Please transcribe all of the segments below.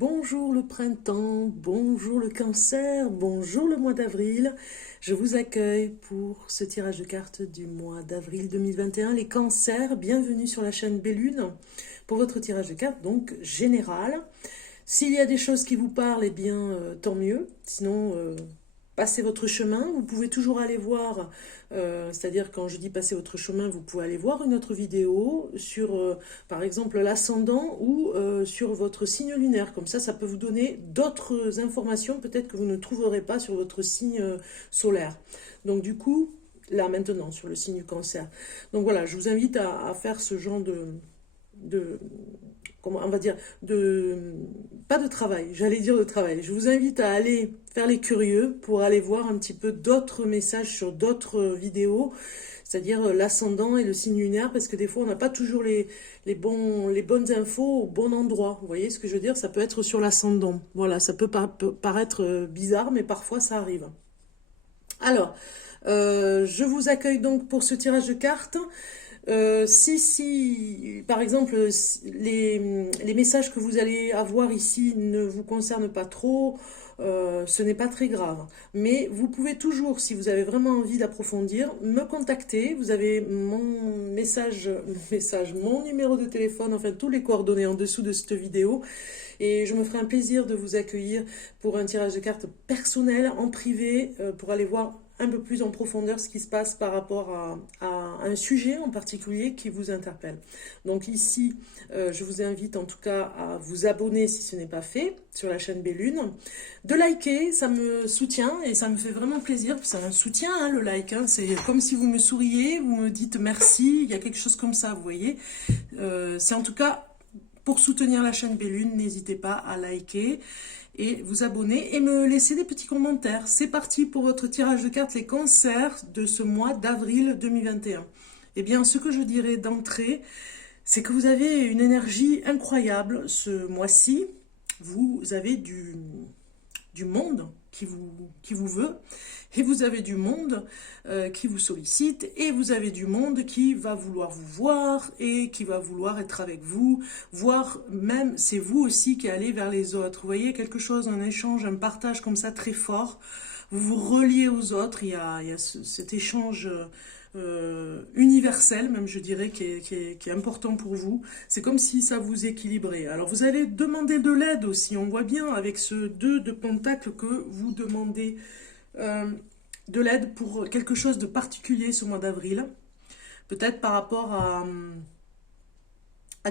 Bonjour le printemps, bonjour le cancer, bonjour le mois d'avril. Je vous accueille pour ce tirage de cartes du mois d'avril 2021. Les cancers, bienvenue sur la chaîne Bellune pour votre tirage de cartes, donc général. S'il y a des choses qui vous parlent, eh bien tant mieux. Sinon, passez votre chemin. Vous pouvez toujours aller voir, c'est-à-dire quand je dis passer votre chemin, vous pouvez aller voir une autre vidéo sur, par exemple, l'ascendant ou sur votre signe lunaire. Comme ça peut vous donner d'autres informations peut-être que vous ne trouverez pas sur votre signe solaire. Donc du coup, là maintenant, sur le signe cancer. Donc voilà, je vous invite à faire ce genre de comment on va dire, pas de travail, j'allais dire de travail. Je vous invite à aller faire les curieux pour aller voir un petit peu d'autres messages sur d'autres vidéos, c'est-à-dire l'ascendant et le signe lunaire, parce que des fois on n'a pas toujours les bonnes infos au bon endroit. Vous voyez ce que je veux dire? Ça peut être sur l'ascendant. Voilà, ça peut paraître bizarre, mais parfois ça arrive. Alors, je vous accueille donc pour ce tirage de cartes. Si, par exemple, les messages que vous allez avoir ici ne vous concernent pas trop, ce n'est pas très grave. Mais vous pouvez toujours, si vous avez vraiment envie d'approfondir, me contacter. Vous avez mon numéro de téléphone, enfin tous les coordonnées en dessous de cette vidéo. Et je me ferai un plaisir de vous accueillir pour un tirage de cartes personnel, en privé, pour aller voir un peu plus en profondeur ce qui se passe par rapport à un sujet en particulier qui vous interpelle. Donc ici, je vous invite en tout cas à vous abonner si ce n'est pas fait sur la chaîne Bellune, de liker, ça me soutient et ça me fait vraiment plaisir. C'est un soutien, hein, le like, hein. C'est comme si vous me souriez, vous me dites merci, il y a quelque chose comme ça, vous voyez. C'est en tout cas pour soutenir la chaîne Bellune, n'hésitez pas à liker et vous abonner et me laisser des petits commentaires. C'est parti pour votre tirage de cartes les cancers de ce mois d'avril 2021. Eh bien, ce que je dirais d'entrée, c'est que vous avez une énergie incroyable ce mois-ci. Vous avez du monde qui vous veut, et vous avez du monde qui vous sollicite, et vous avez du monde qui va vouloir vous voir et qui va vouloir être avec vous, voire même c'est vous aussi qui allez vers les autres. Vous voyez, quelque chose, un échange, un partage comme ça très fort. Vous vous reliez aux autres, il y a cet échange universel, même je dirais, qui est important pour vous. C'est comme si ça vous équilibrait. Alors vous allez demander de l'aide aussi. On voit bien avec ce 2 de pentacle que vous demandez de l'aide pour quelque chose de particulier ce mois d'avril. Peut-être par rapport à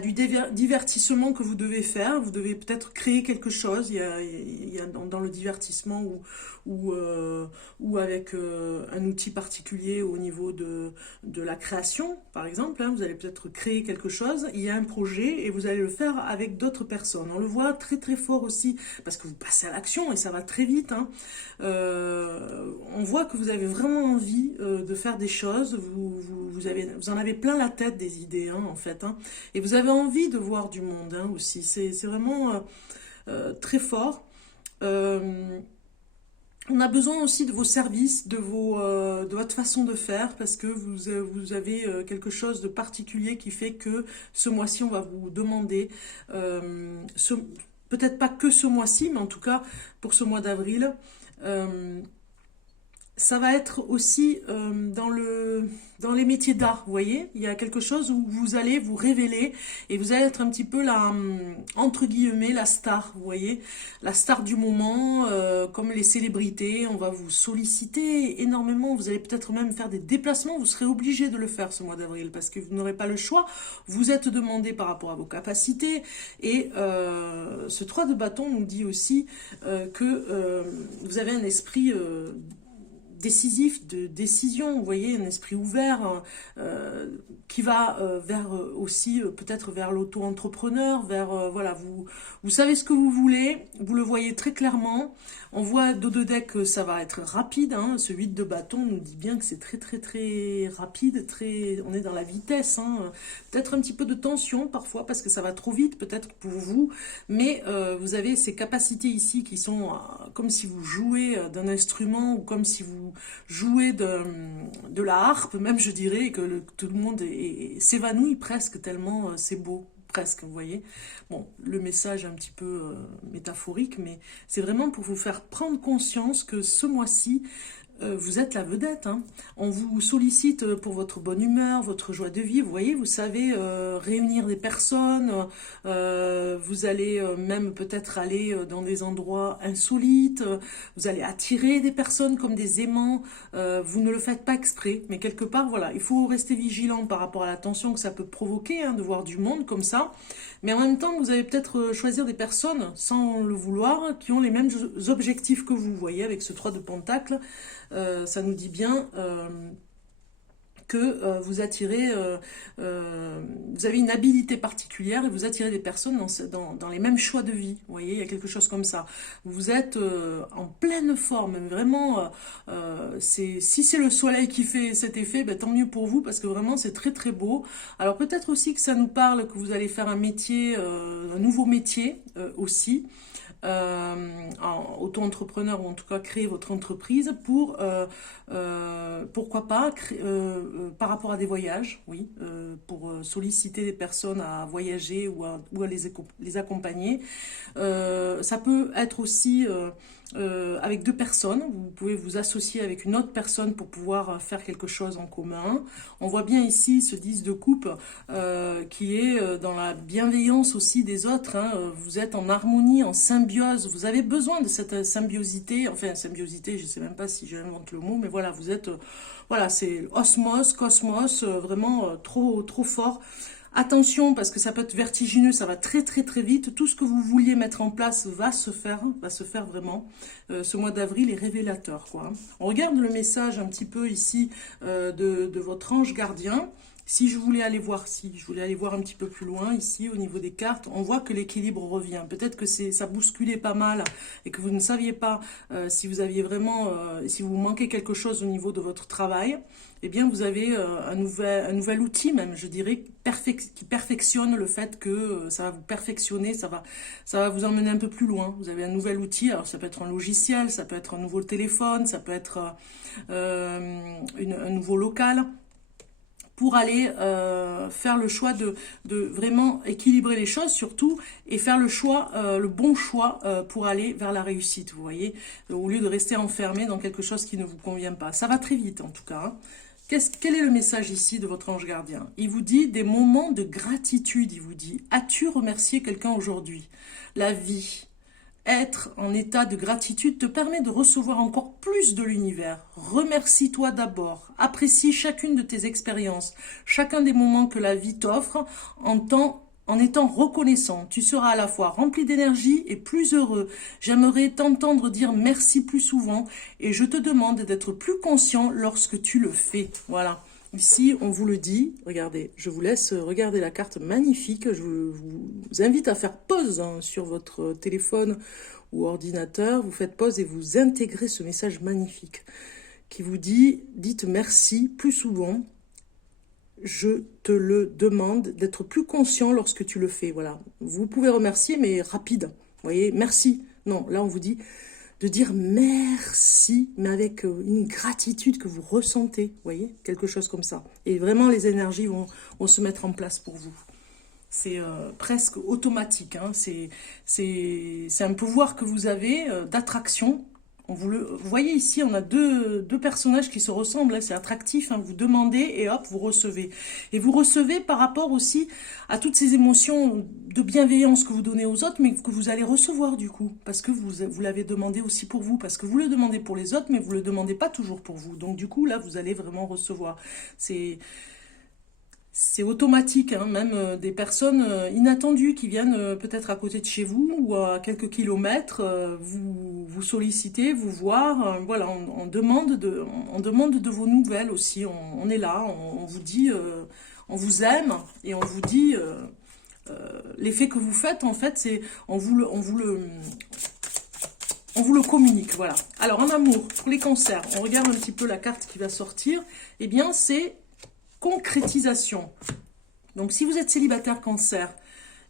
du divertissement que vous devez faire. Vous devez peut-être créer quelque chose. Il y a dans le divertissement ou avec un outil particulier au niveau de la création, par exemple. Hein, vous allez peut-être créer quelque chose. Il y a un projet et vous allez le faire avec d'autres personnes. On le voit très très fort aussi parce que vous passez à l'action et ça va très vite. Hein. On voit que vous avez vraiment envie de faire des choses. Vous en avez plein la tête des idées, hein, en fait. Hein, et vous avez envie de voir du monde, hein, aussi. C'est vraiment très fort. On a besoin aussi de vos services, de votre façon de faire, parce que vous avez quelque chose de particulier qui fait que ce mois-ci, on va vous demander, peut-être pas que ce mois-ci, mais en tout cas pour ce mois d'avril, ça va être aussi dans les métiers d'art, vous voyez, il y a quelque chose où vous allez vous révéler et vous allez être un petit peu entre guillemets, la star, vous voyez, la star du moment, comme les célébrités, on va vous solliciter énormément, vous allez peut-être même faire des déplacements, vous serez obligé de le faire ce mois d'avril parce que vous n'aurez pas le choix, vous êtes demandé par rapport à vos capacités et ce 3 de bâton nous dit aussi que vous avez un esprit décisif, de décision, vous voyez, un esprit ouvert qui va vers aussi peut-être vers l'auto-entrepreneur, vers voilà, vous savez ce que vous voulez, vous le voyez très clairement. On voit dos de deck que ça va être rapide, hein, ce 8 de bâton nous dit bien que c'est très très très rapide, on est dans la vitesse, hein, peut-être un petit peu de tension parfois parce que ça va trop vite peut-être pour vous, mais vous avez ces capacités ici qui sont comme si vous jouez d'un instrument ou comme si vous jouez de la harpe même je dirais, et que tout le monde s'évanouit presque tellement c'est beau. presque, vous voyez. Bon, le message est un petit peu métaphorique, mais c'est vraiment pour vous faire prendre conscience que ce mois-ci, vous êtes la vedette, hein. On vous sollicite pour votre bonne humeur, votre joie de vivre. Vous voyez, vous savez réunir des personnes. Vous allez même peut-être aller dans des endroits insolites. Vous allez attirer des personnes comme des aimants. Vous ne le faites pas exprès, mais quelque part, voilà, il faut rester vigilant par rapport à la tension que ça peut provoquer, hein, de voir du monde comme ça. Mais en même temps, vous allez peut-être choisir des personnes, sans le vouloir, qui ont les mêmes objectifs que vous. Vous voyez, avec ce 3 de Pentacle, ça nous dit bien que vous attirez, vous avez une habilité particulière et vous attirez des personnes dans les mêmes choix de vie. Vous voyez, il y a quelque chose comme ça. Vous êtes en pleine forme, vraiment. Si c'est le soleil qui fait cet effet, ben, tant mieux pour vous parce que vraiment c'est très très beau. Alors peut-être aussi que ça nous parle que vous allez faire un métier, un nouveau métier aussi. En auto-entrepreneur ou en tout cas créer votre entreprise pour pourquoi pas par rapport à des voyages, oui, pour solliciter des personnes à voyager ou à les accompagner. Ça peut être aussi avec deux personnes, vous pouvez vous associer avec une autre personne pour pouvoir faire quelque chose en commun. On voit bien ici ce 10 de coupe qui est dans la bienveillance aussi des autres, hein. Vous êtes en harmonie, en symbiose, vous avez besoin de cette symbiosité, enfin symbiosité, je ne sais même pas si j'invente le mot, mais voilà, vous êtes, voilà, c'est osmos, cosmos, vraiment trop, trop fort. Attention, parce que ça peut être vertigineux, ça va très très très vite. Tout ce que vous vouliez mettre en place va se faire vraiment. Ce mois d'avril est révélateur, quoi. On regarde le message un petit peu ici de votre ange gardien. Si je voulais aller voir un petit peu plus loin ici au niveau des cartes, on voit que l'équilibre revient. Peut-être que ça bousculait pas mal et que vous ne saviez pas si vous aviez vraiment, si vous manquez quelque chose au niveau de votre travail. Eh bien, vous avez un nouvel outil même, je dirais, qui perfectionne le fait que ça va vous perfectionner, ça va vous emmener un peu plus loin. Vous avez un nouvel outil, alors ça peut être un logiciel, ça peut être un nouveau téléphone, ça peut être un nouveau local, pour aller faire le choix de vraiment équilibrer les choses surtout et faire le choix, le bon choix pour aller vers la réussite, vous voyez, au lieu de rester enfermé dans quelque chose qui ne vous convient pas. Ça va très vite en tout cas, hein. Quel est le message ici de votre ange gardien? Il vous dit des moments de gratitude, il vous dit. As-tu remercié quelqu'un aujourd'hui? La vie, être en état de gratitude te permet de recevoir encore plus de l'univers. Remercie-toi d'abord. Apprécie chacune de tes expériences, chacun des moments que la vie t'offre en étant reconnaissant. Tu seras à la fois rempli d'énergie et plus heureux. J'aimerais t'entendre dire merci plus souvent et je te demande d'être plus conscient lorsque tu le fais. Voilà. Ici, on vous le dit, regardez, je vous laisse regarder la carte magnifique, je vous invite à faire pause sur votre téléphone ou ordinateur, vous faites pause et vous intégrez ce message magnifique qui vous dit, dites merci plus souvent, je te le demande d'être plus conscient lorsque tu le fais, voilà. Vous pouvez remercier, mais rapide, vous voyez, merci. Non, là on vous dit de dire merci, mais avec une gratitude que vous ressentez, vous voyez, quelque chose comme ça. Et vraiment, les énergies vont se mettre en place pour vous. C'est presque automatique, hein. C'est un pouvoir que vous avez d'attraction. Vous voyez ici, on a deux personnages qui se ressemblent, hein, c'est attractif, hein, vous demandez et hop, vous recevez. Et vous recevez par rapport aussi à toutes ces émotions de bienveillance que vous donnez aux autres, mais que vous allez recevoir du coup, parce que vous l'avez demandé aussi pour vous, parce que vous le demandez pour les autres, mais vous ne le demandez pas toujours pour vous. Donc du coup, là, vous allez vraiment recevoir. C'est automatique, hein, même des personnes inattendues qui viennent peut-être à côté de chez vous ou à quelques kilomètres, vous solliciter, vous voir. Voilà, on demande de vos nouvelles aussi. On est là, on vous dit, on vous aime et on vous dit l'effet que vous faites. En fait, c'est on vous le communique. Voilà. Alors en amour, pour les cancers, on regarde un petit peu la carte qui va sortir. Eh bien, c'est concrétisation. Donc si vous êtes célibataire cancer,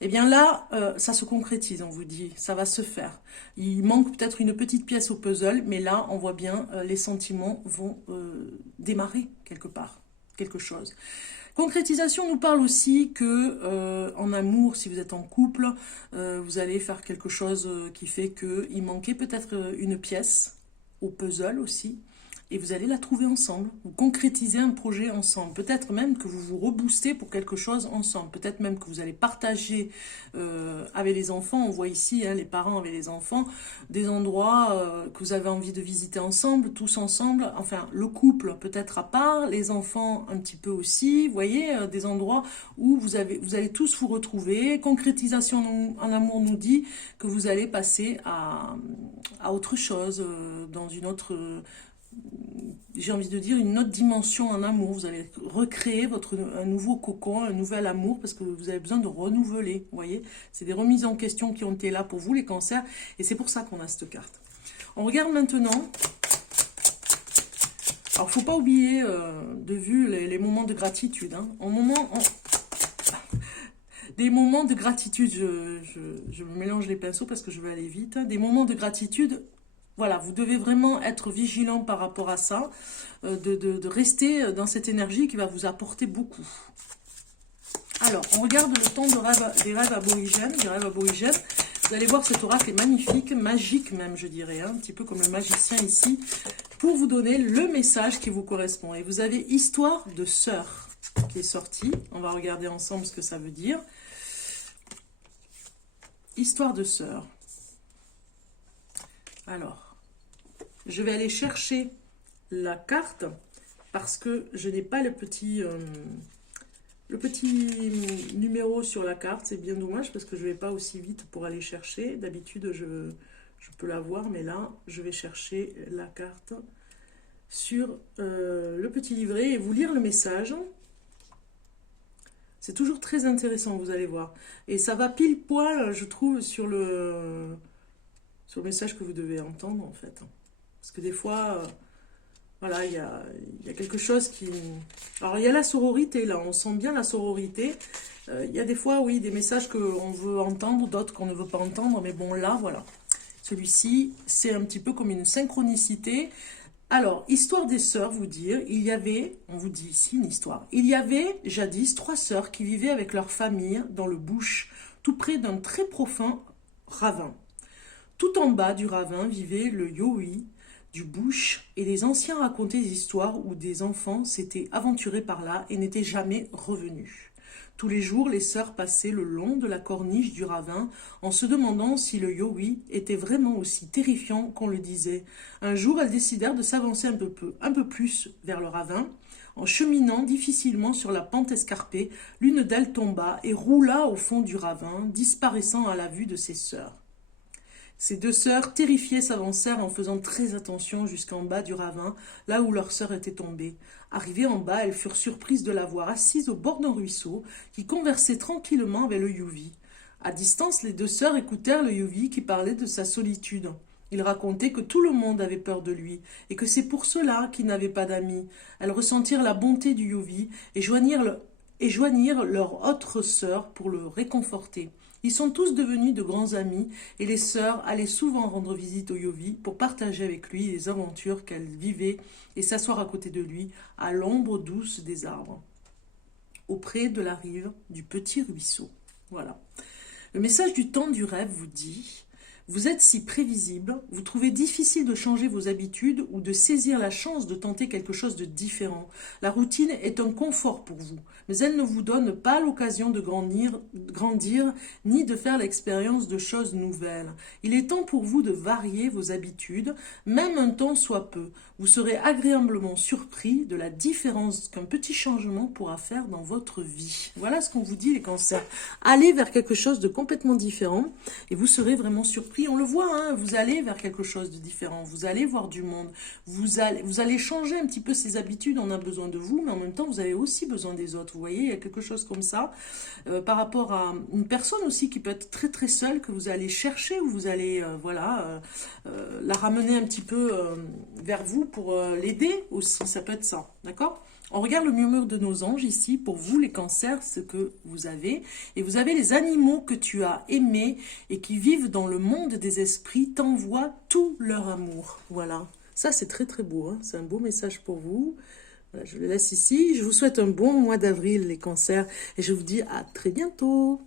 eh bien là, ça se concrétise, on vous dit, ça va se faire. Il manque peut-être une petite pièce au puzzle, mais là, on voit bien, les sentiments vont démarrer quelque part, quelque chose. Concrétisation nous parle aussi que en amour, si vous êtes en couple, vous allez faire quelque chose qui fait qu'il manquait peut-être une pièce au puzzle aussi. Et vous allez la trouver ensemble. Vous concrétisez un projet ensemble. Peut-être même que vous vous reboostez pour quelque chose ensemble. Peut-être même que vous allez partager avec les enfants. On voit ici, hein, les parents avec les enfants, des endroits que vous avez envie de visiter ensemble, tous ensemble. Enfin, le couple peut-être à part, les enfants un petit peu aussi. Vous voyez, des endroits où vous allez tous vous retrouver. Concrétisation en amour nous dit que vous allez passer à autre chose, dans une autre... j'ai envie de dire une autre dimension en amour. Vous allez recréer un nouveau cocon, un nouvel amour, parce que vous avez besoin de renouveler. Vous voyez, c'est des remises en question qui ont été là pour vous, les cancers, et c'est pour ça qu'on a cette carte. On regarde maintenant. Alors, faut pas oublier de vue les moments de gratitude. Hein. Des moments de gratitude, je me mélange les pinceaux parce que je veux aller vite. Hein. Des moments de gratitude. Voilà, vous devez vraiment être vigilant par rapport à ça, de rester dans cette énergie qui va vous apporter beaucoup. Alors, on regarde le temps des rêves aborigènes. Vous allez voir, cet oracle est magnifique, magique même, je dirais, hein, un petit peu comme le magicien ici, pour vous donner le message qui vous correspond. Et vous avez Histoire de sœur qui est sortie. On va regarder ensemble ce que ça veut dire. Histoire de sœur. Alors, je vais aller chercher la carte parce que je n'ai pas le petit numéro sur la carte. C'est bien dommage parce que je ne vais pas aussi vite pour aller chercher. D'habitude, je peux la voir, mais là, je vais chercher la carte sur le petit livret et vous lire le message. C'est toujours très intéressant, vous allez voir. Et ça va pile poil, je trouve, sur le message que vous devez entendre, en fait. Parce que des fois, voilà, il y a quelque chose qui... Alors, il y a la sororité, là, on sent bien la sororité. Il y a des fois, oui, des messages qu'on veut entendre, d'autres qu'on ne veut pas entendre, mais bon, là, voilà. Celui-ci, c'est un petit peu comme une synchronicité. Alors, histoire des sœurs, vous dire, il y avait, on vous dit ici une histoire, il y avait jadis 3 sœurs qui vivaient avec leur famille dans le bush, tout près d'un très profond ravin. Tout en bas du ravin vivait le yowie du bush et les anciens racontaient des histoires où des enfants s'étaient aventurés par là et n'étaient jamais revenus. Tous les jours, les sœurs passaient le long de la corniche du ravin en se demandant si le yowie était vraiment aussi terrifiant qu'on le disait. Un jour, elles décidèrent de s'avancer un peu plus vers le ravin. En cheminant difficilement sur la pente escarpée, l'une d'elles tomba et roula au fond du ravin, disparaissant à la vue de ses sœurs. Ces 2 sœurs, terrifiées, s'avancèrent en faisant très attention jusqu'en bas du ravin, là où leur sœur était tombée. Arrivées en bas, elles furent surprises de la voir assise au bord d'un ruisseau, qui conversait tranquillement avec le yowie. À distance, les 2 sœurs écoutèrent le yowie qui parlait de sa solitude. Il racontait que tout le monde avait peur de lui, et que c'est pour cela qu'il n'avait pas d'amis. Elles ressentirent la bonté du yowie et joignirent leur autre sœur pour le réconforter. Ils sont tous devenus de grands amis et les sœurs allaient souvent rendre visite au yowie pour partager avec lui les aventures qu'elles vivaient et s'asseoir à côté de lui à l'ombre douce des arbres, auprès de la rive du petit ruisseau. Voilà. Le message du temps du rêve vous dit: vous êtes si prévisible, vous trouvez difficile de changer vos habitudes ou de saisir la chance de tenter quelque chose de différent. La routine est un confort pour vous, mais elle ne vous donne pas l'occasion de grandir ni de faire l'expérience de choses nouvelles. Il est temps pour vous de varier vos habitudes, même un temps soit peu. Vous serez agréablement surpris de la différence qu'un petit changement pourra faire dans votre vie. Voilà ce qu'on vous dit, les cancers. Allez vers quelque chose de complètement différent et vous serez vraiment surpris. On le voit, hein, vous allez vers quelque chose de différent. Vous allez voir du monde. Vous allez changer un petit peu ces habitudes. On a besoin de vous, mais en même temps, vous avez aussi besoin des autres. Vous voyez, il y a quelque chose comme ça. Par rapport à une personne aussi qui peut être très très seule, que vous allez chercher, ou vous allez la ramener un petit peu vers vous pour l'aider aussi. Ça peut être ça, d'accord ? On regarde le murmure de nos anges ici, pour vous les cancers, ce que vous avez. Et vous avez les animaux que tu as aimés et qui vivent dans le monde des esprits, t'envoient tout leur amour. Voilà, ça c'est très très beau, hein. C'est un beau message pour vous. Voilà, je le laisse ici. Je vous souhaite un bon mois d'avril, les cancers, et je vous dis à très bientôt.